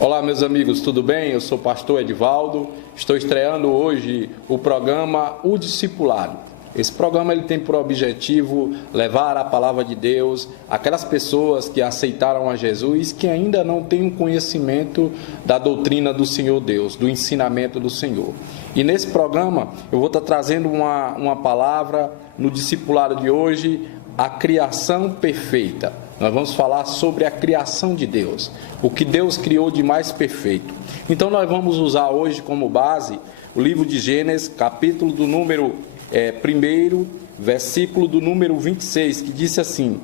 Olá, meus amigos, tudo bem? Eu sou o pastor Edivaldo. Estou estreando hoje o programa O Discipulado. Esse programa ele tem por objetivo levar a palavra de Deus àquelas pessoas que aceitaram a Jesus, que ainda não têm um conhecimento da doutrina do Senhor Deus, do ensinamento do Senhor. E nesse programa eu vou estar trazendo uma palavra no discipulado de hoje, a criação perfeita. Nós vamos falar sobre a criação de Deus, o que Deus criou de mais perfeito. Então nós vamos usar hoje como base o livro de Gênesis, capítulo do número 1, versículo do número 26, que disse assim: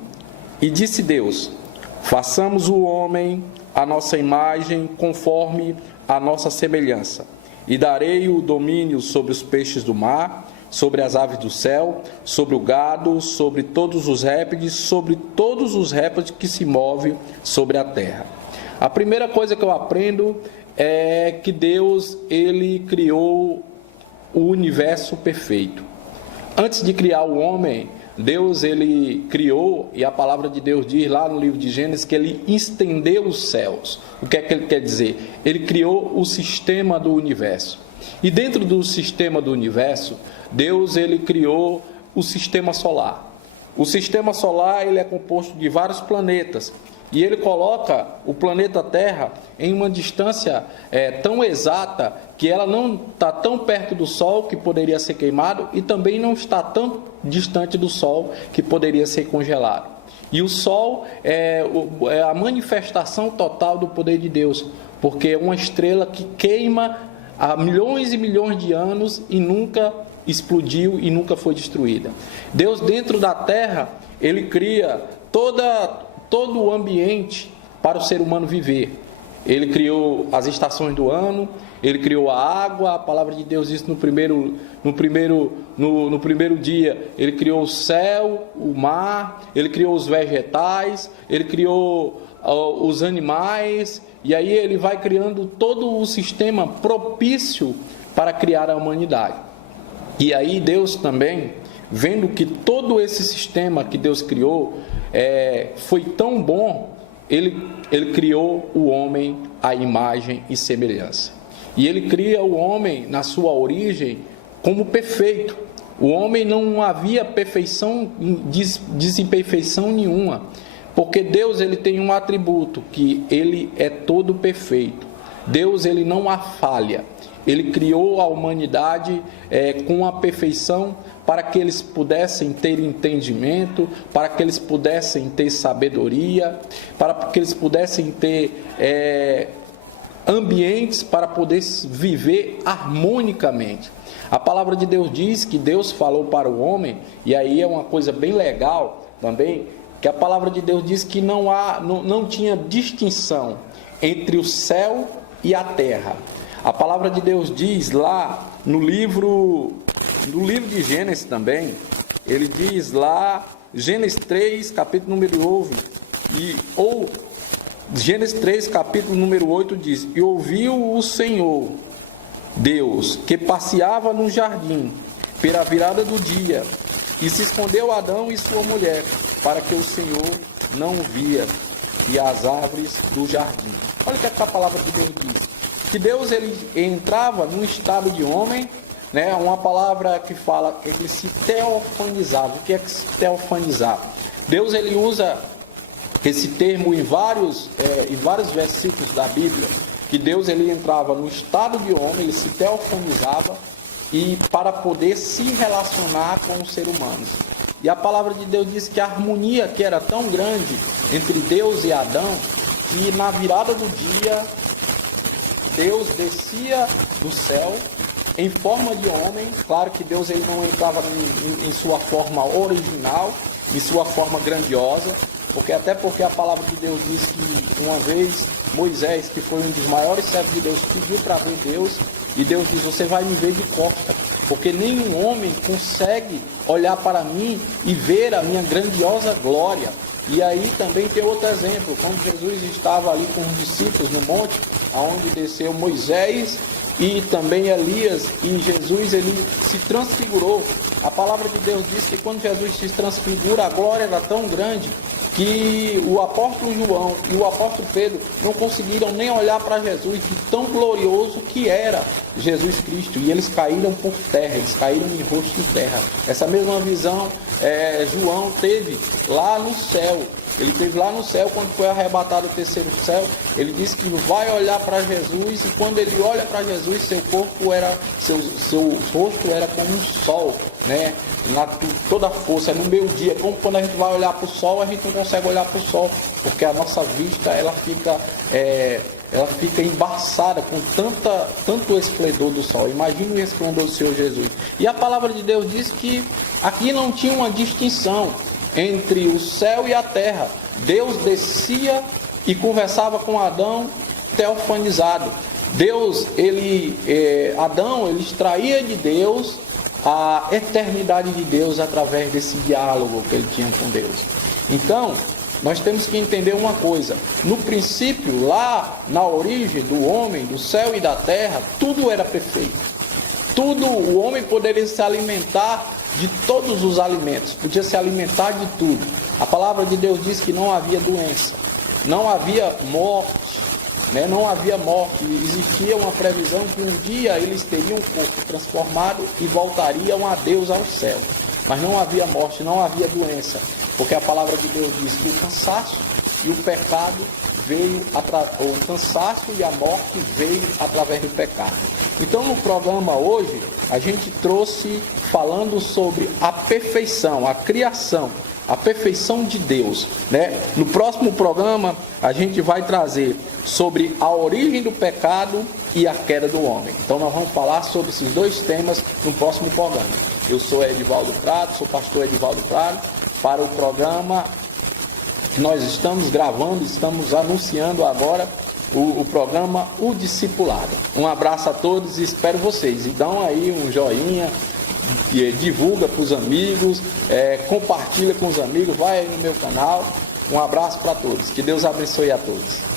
E disse Deus, façamos o homem à nossa imagem, conforme a nossa semelhança, e darei o domínio sobre os peixes do mar, sobre as aves do céu, sobre o gado, sobre todos os répteis, sobre todos os répteis que se movem sobre a terra. A primeira coisa que eu aprendo é que Deus, ele criou o universo perfeito. Antes de criar o homem, Deus, ele criou, e a palavra de Deus diz lá no livro de Gênesis, que ele estendeu os céus. O que é que ele quer dizer? Ele criou o sistema do universo. E dentro do sistema do universo, Deus ele criou o sistema solar. O sistema solar ele é composto de vários planetas. E ele coloca o planeta Terra em uma distância tão exata que ela não está tão perto do Sol que poderia ser queimado e também não está tão distante do Sol que poderia ser congelado. E o Sol é a manifestação total do poder de Deus, porque é uma estrela que queima há milhões e milhões de anos e nunca explodiu e nunca foi destruída. Deus, dentro da terra, ele cria todo o ambiente para o ser humano viver. Ele criou as estações do ano, ele criou a água. A palavra de Deus diz no primeiro dia, ele criou o céu, o mar, ele criou os vegetais, ele criou os animais, e aí ele vai criando todo o sistema propício para criar a humanidade. E aí Deus também, vendo que todo esse sistema que Deus criou foi tão bom, ele criou o homem à imagem e semelhança. E ele cria o homem na sua origem como perfeito. O homem não havia perfeição, desimperfeição nenhuma, porque Deus ele tem um atributo, que ele é todo perfeito. Deus ele não há falha. Ele criou a humanidade com a perfeição para que eles pudessem ter entendimento, para que eles pudessem ter sabedoria, para que eles pudessem ter ambientes para poder viver harmonicamente. A palavra de Deus diz que Deus falou para o homem, e aí é uma coisa bem legal também, que a palavra de Deus diz que não tinha distinção entre o céu e a terra. A palavra de Deus diz lá no livro de Gênesis também, ele diz lá, Gênesis 3, capítulo número 8, Gênesis 3, capítulo número 8 diz: E ouviu o Senhor Deus, que passeava no jardim, pela virada do dia, e se escondeu Adão e sua mulher, para que o Senhor não via, e as árvores do jardim. Olha o que a palavra de Deus diz. Que Deus ele entrava num estado de homem, né? Uma palavra que fala, ele se teofanizava. O que é que se teofanizar? Deus ele usa esse termo em vários versículos da Bíblia, que Deus ele entrava no estado de homem, ele se teofanizava e para poder se relacionar com os seres humanos. E a palavra de Deus diz que a harmonia que era tão grande entre Deus e Adão, que na virada do dia Deus descia do céu em forma de homem. Claro que Deus ele não entrava em sua forma original, em sua forma grandiosa, porque a palavra de Deus diz que uma vez Moisés, que foi um dos maiores servos de Deus, pediu para ver Deus, e Deus diz: você vai me ver de costa, porque nenhum homem consegue olhar para mim e ver a minha grandiosa glória. E aí também tem outro exemplo, quando Jesus estava ali com os discípulos no monte, aonde desceu Moisés e também Elias, e Jesus ele se transfigurou. A palavra de Deus diz que quando Jesus se transfigura, a glória era tão grande que o apóstolo João e o apóstolo Pedro não conseguiram nem olhar para Jesus, de tão glorioso que era Jesus Cristo, e eles caíram por terra, eles caíram em rosto em terra. Essa mesma visão João teve lá no céu. Ele teve lá no céu, quando foi arrebatado o terceiro céu, ele disse que vai olhar para Jesus, e quando ele olha para Jesus, seu corpo era, seu rosto era como um sol, né? Toda a força, no meio-dia, como quando a gente vai olhar para o sol, a gente não consegue olhar para o sol, porque a nossa vista ela fica embaçada com tanto esplendor do sol. Imagina o esplendor do Senhor Jesus. E a palavra de Deus diz que aqui não tinha uma distinção entre o céu e a terra. Deus descia e conversava com Adão teofanizado. Adão ele extraía de Deus a eternidade de Deus através desse diálogo que ele tinha com Deus. Então, nós temos que entender uma coisa: no princípio, lá na origem do homem, do céu e da terra, tudo era perfeito. O homem poderia se alimentar de todos os alimentos, podia se alimentar de tudo. A palavra de Deus diz que não havia doença, não havia morte, né? Não havia morte. Existia uma previsão que um dia eles teriam um corpo transformado e voltariam a Deus ao céu. Mas não havia morte, não havia doença, porque a palavra de Deus diz que o cansaço e o pecado o cansaço e a morte veio através do pecado. Então, no programa hoje, a gente trouxe falando sobre a perfeição, a criação, a perfeição de Deus, né? No próximo programa, a gente vai trazer sobre a origem do pecado e a queda do homem. Então, nós vamos falar sobre esses dois temas no próximo programa. Eu sou Edivaldo Prado, sou pastor Edivaldo Prado, para o programa que nós estamos gravando, estamos anunciando agora o programa O Discipulado. Um abraço a todos e espero vocês. E dão aí um joinha, divulga para os amigos, compartilha com os amigos, vai aí no meu canal. Um abraço para todos. Que Deus abençoe a todos.